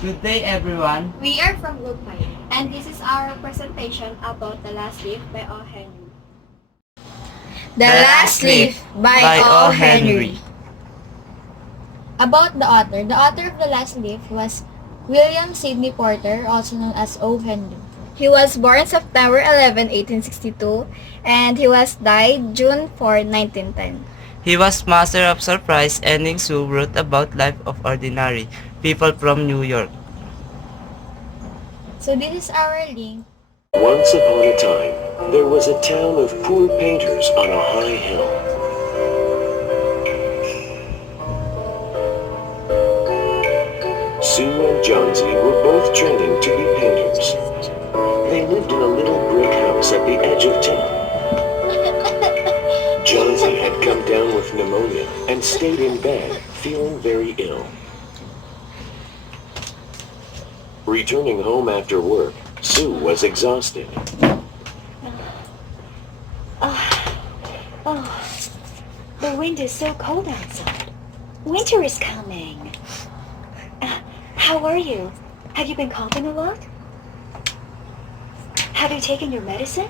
Good day, everyone. We are from Group 5, and this is our presentation about The Last Leaf by O. Henry. The Last Leaf by O. Henry. About the author of The Last Leaf was William Sidney Porter, also known as O. Henry. He was born September 11, 1862, and he was died June 4, 1910. He was master of surprise endings who wrote about life of ordinary people from New York. So this is our link. Once upon a time, there was a town of poor painters on a high hill. Sue and Johnsy were both training to be painters. They lived in a little brick house at the edge of town. Johnsy had come down with pneumonia and stayed in bed, feeling very ill. Returning home after work, Sue was exhausted. The wind is so cold outside. Winter is coming. How are you? Have you been coughing a lot? Have you taken your medicine?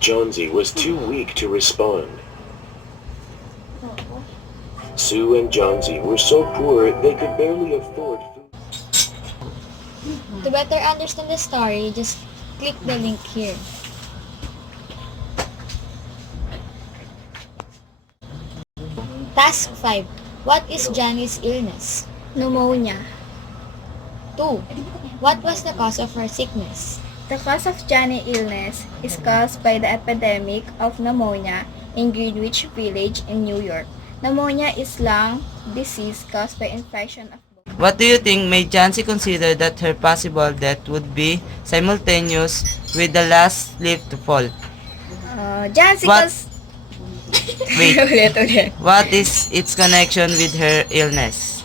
Johnsy was too weak to respond. Sue and Johnsy were so poor they could barely afford food. To better understand the story, just click the link here. Task 5. What is Johnny's illness? Pneumonia. 2. What was the cause of her sickness? The cause of Johnny's illness is caused by the epidemic of pneumonia in Greenwich Village in New York. Pneumonia is lung disease caused by infection of What do you think made Jancy consider that her possible death would be simultaneous with the last leaf to fall? Jancy What- cause... Wait, ulit. what is its connection with her illness?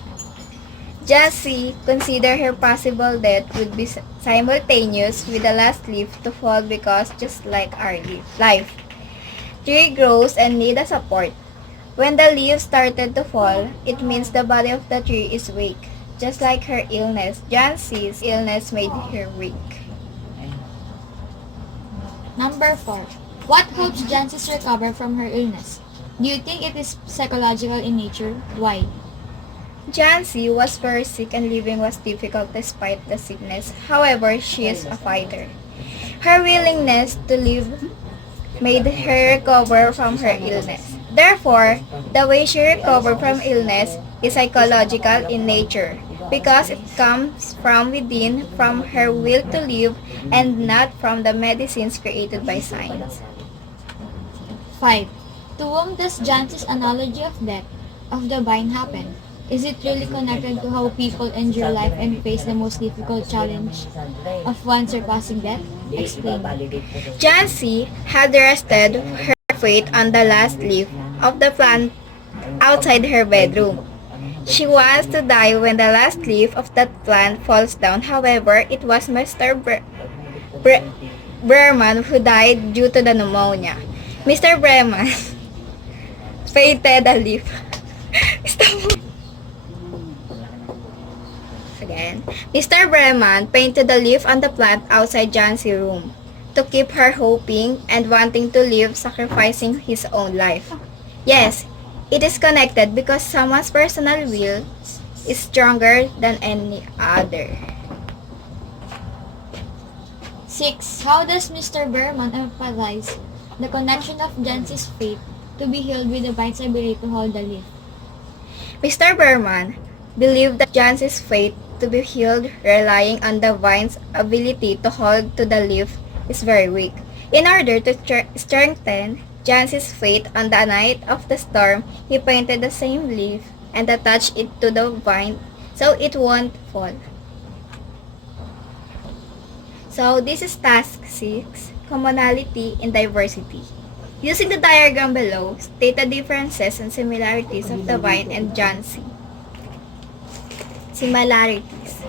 Jassy considered her possible death would be simultaneous with the last leaf to fall because just like our life, tree grows and need a support. When the leaves started to fall, it means the body of the tree is weak. Just like her illness, Jancy's illness made her weak. Number 4. What helps Jancy recover from her illness? Do you think it is psychological in nature? Why? Jancy was very sick and living was difficult despite the sickness. However, she is a fighter. Her willingness to live made her recover from her illness. Therefore, the way she recovered from illness is psychological in nature because it comes from within, from her will to live, and not from the medicines created by science. 5. To whom does Jancy's analogy of death of the vine happen? Is it really connected to how people endure life and face the most difficult challenge of one surpassing death? Explain. Jancy had rested her fate on the last leaf of the plant outside her bedroom. She wants to die when the last leaf of that plant falls down. However, it was Mr. Breman who died due to the pneumonia. Mr. Breman painted the leaf. Stop. Again. Mr. Breman painted the leaf on the plant outside Jancy's room to keep her hoping and wanting to live, sacrificing his own life. Yes, it is connected because someone's personal will is stronger than any other. 6. How does Mr. Berman emphasize the connection of Jancy's fate to be healed with the vine's ability to hold the leaf? Mr. Berman believed that Jancy's fate to be healed relying on the vine's ability to hold to the leaf is very weak. In order to strengthen Jancy's fate on the night of the storm, he painted the same leaf and attached it to the vine so it won't fall. So this is task 6, commonality in diversity. Using the diagram below, state the differences and similarities of the vine and Jancy. Similarities.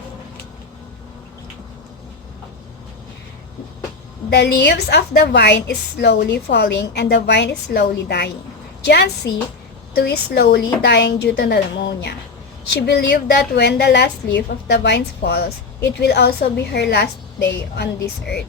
The leaves of the vine is slowly falling and the vine is slowly dying. Jancy, too, is slowly dying due to pneumonia. She believed that when the last leaf of the vine falls, it will also be her last day on this earth.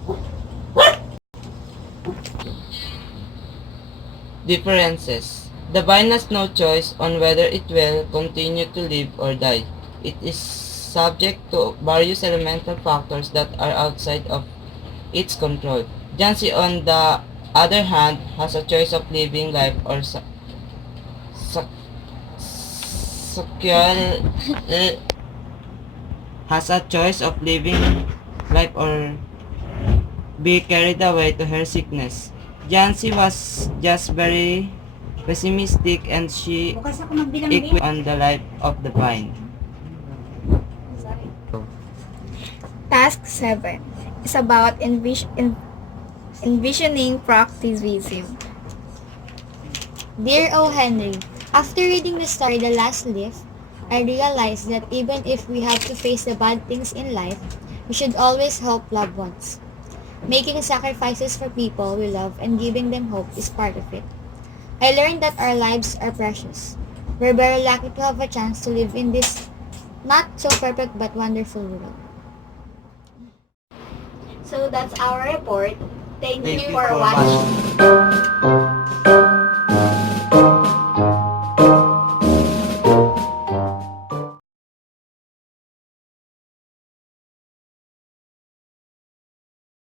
Differences. The vine has no choice on whether it will continue to live or die. It is subject to various elemental factors that are outside of its control. Jansi, on the other hand, has a choice of living life or sequel has a choice of living life or be carried away to her sickness. Jansi was just very pessimistic and she equated on the life of the vine. Task 7 is about envisioning practivism. Dear O. Henry, after reading the story The Last Leaf, I realized that even if we have to face the bad things in life, we should always help loved ones. Making sacrifices for people we love and giving them hope is part of it. I learned that our lives are precious. We're very lucky to have a chance to live in this not so perfect but wonderful world. So that's our report. Thank you Thank you for for watching.